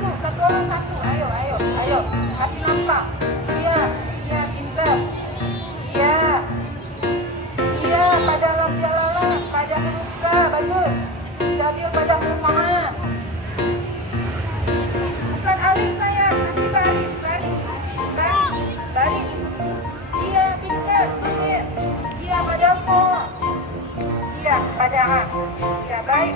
satu orang satu. Ayo, ayo, ayo. Kasih nampak. Iya, iya, pintar. Iya, iya, pada lam jalala, pada huruf K, bagus. Jadi pada huruf Ma. Bukan alif sayang, nanti baris, baris, baris, baris. Iya, pintar, benar. Iya, pada Fo. Iya, pada A. Iya, baik.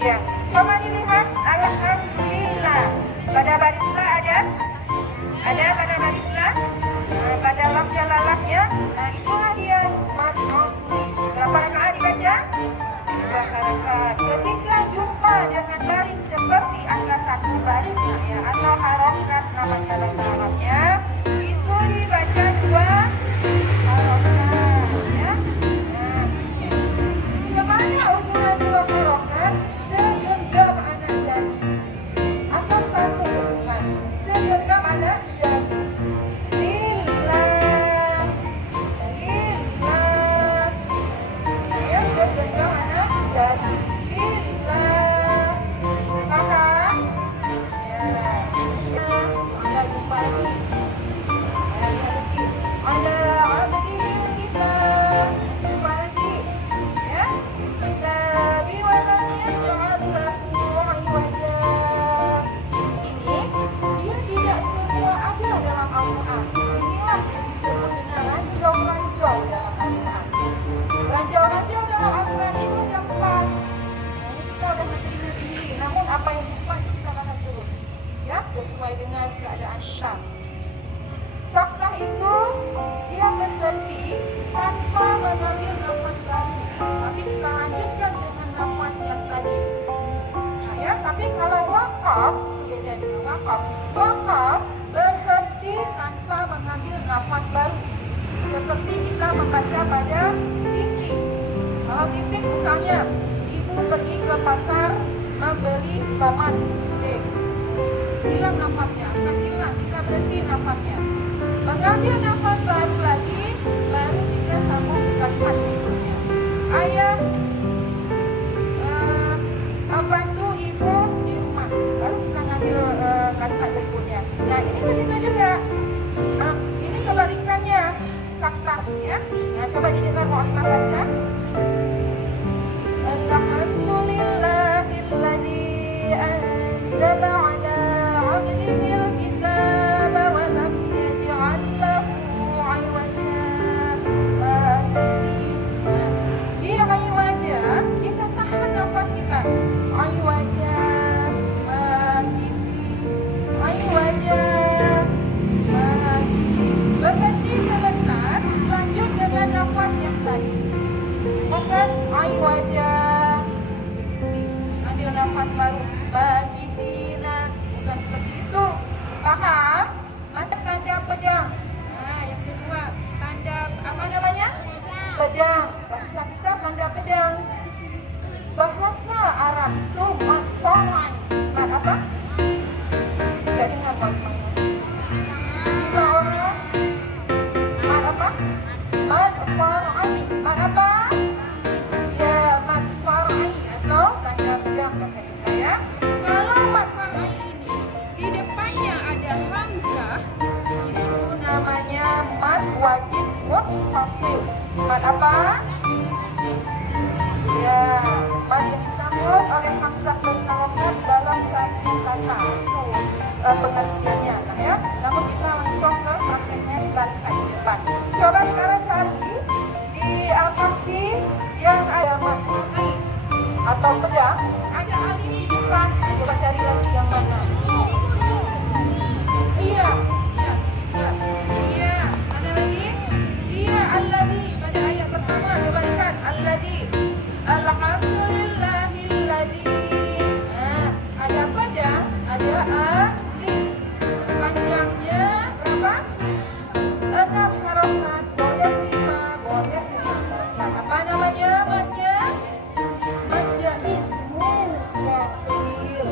Iya, coba dilihat alhamdulillah. Pada baris La ada pada baris La, pada lam jalalahnya. Nah, itulah dia mad asli. Berapa rakaat dibaca? 2 rakaat. Ketika jumpa dengan baris seperti angka 1 baris ya, atau harokat namanya bahasa Arabnya, itu dibaca 2 harokat ya. Nah, gimana ukuran 2 harokat? Segenggam anak jari atau 1 ukuran segenggam anak jari. Lillah, lillah ya, segenggam anak jari. Lillah, paham? Ya, ya, kita jumpa lagi. Ada abdi kita, jumpa lagi ya. Kita biwalannya ja'alahu wajah. Ini dia tidak semua ada dalam Al-Quran. Inilah yang disebut dengan ranjau-ranjau dalam Al-Quran. Ranjau-ranjau dalam Al-Quran itu ada 4. Ini kita udah mendengar tinggi. Namun apa yang bukan kita akan terus ya, sesuai dengan keadaan kita. Saktah itu dia berhenti tanpa mengambil nafas baru, tapi kita lanjutkan dengan nafas yang tadi. Nah ya, tapi kalau wakaf itu beda dengan wakaf. Wakaf berhenti tanpa mengambil nafas baru, seperti kita membaca pada titik. Kalau titik misalnya, ibu pergi ke pasar membeli tomat, hilang nafasnya, hilang, kita berhenti nafasnya. Mengambil nafas baru lagi, baru kita sambung kalimat berikutnya. Ayah bantu ibu di rumah, baru kita ngambil kalimat berikutnya. Nah ini begitu juga. Ini kebalikannya, saktah ya. Nah coba didengar Mu'alimah baca. Alhamdulillahilladzi anzala ala 'abdihi al-kitaba wa lam yaj'al lahu 'iwaja. Di 'iwaja kita tahan nafas kita. 'Iwaja, magiti, 'iwaja, magiti. Berhenti sebentar, lanjut dengan nafas yang tadi. Bukan 'iwaja, ambil nafas baru, magitina, bukan seperti itu. Paham? Masa tanda pedang. Nah, yang kedua, tanda apa namanya? Pedang. Bahasa kita tanda pedang. Bahasa Arab itu mad far'an. Mad apa? Enggak dengar mad far'an. Tiga orang. Mad apa? Mad far'an. Mad apa? Ya, mad far'i atau tanda pedang bahasa kita ya. Kalau mad far'i ini di depannya ada hamzah, itu namanya mad wajib muttasil. Mad apa? Ya, mad yang disambut oleh hamzah dan harokat dalam satu kata. Itu pengertiannya nah ya. Namun kita langsung ke prakteknya dibalikan di depan. Coba sekarang cari di Al-Kahfi yang ada mad far'i atau pedang, ada alif di depan. Coba cari lagi yang mana? Iya, iya, iya, iya. Ada lagi? Iya, alladzi pada ayat pertama. Coba lihat alladzi. Alhamdulillahilladzi. Nah, ada pedang, ada alif. Panjangnya berapa? 6 harokat. Boleh 5, boleh 5 harokat. Apa namanya madnya? Mad ismu fasil.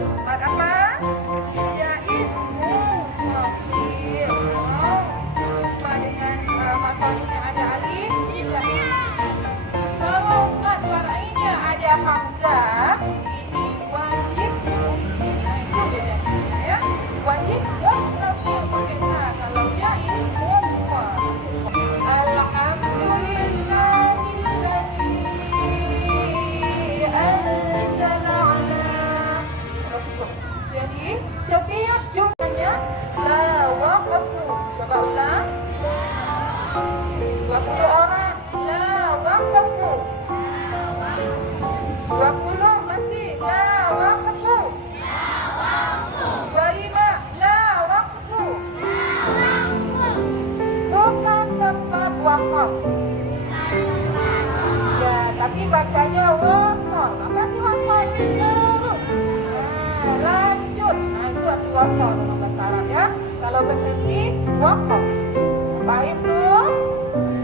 hamzah ini wajib. Nah, itu bedanya ya. Wajib langsung pakai ha. Kalau jaiz mufrad. Alhamdulillahilladzi anzala ala. Jadi setiap jumlahnya la waqfu. Coba ulang. 20 orang la waqfu. 20 masih la waqfu. 25 la waqfu. Bukan tempat wakaf. Ya, tapi bacanya wasal. Apa sih wasal? Terus. Lanjut. Nah, itu arti wasal dalam bahasa Arab ya. Kalau berhenti wakaf. Baik tuh.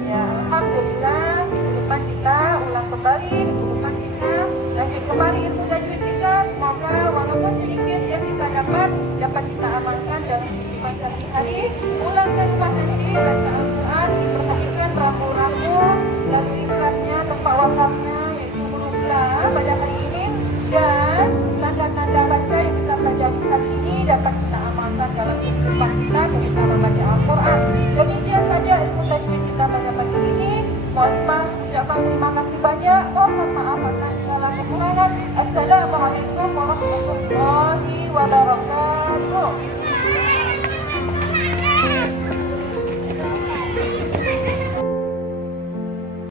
Ya, alhamdulillah. Minggu depan kita ulang kembali. Minggu depan kita lanjut kembali ilmu tajwid kita. Semoga walaupun sedikit yang kita dapat kita amalkan dalam kehidupan sehari-hari. Ulang ke rumah nanti baca Al-Quran, diperhatikan rambu-rambu, lalu ikhlasnya, tempat wakafnya, yaitu huruf la pada hari ini, dan tanda-tanda baca yang kita pelajari hari ini dapat kita amalkan dalam kehidupan kita.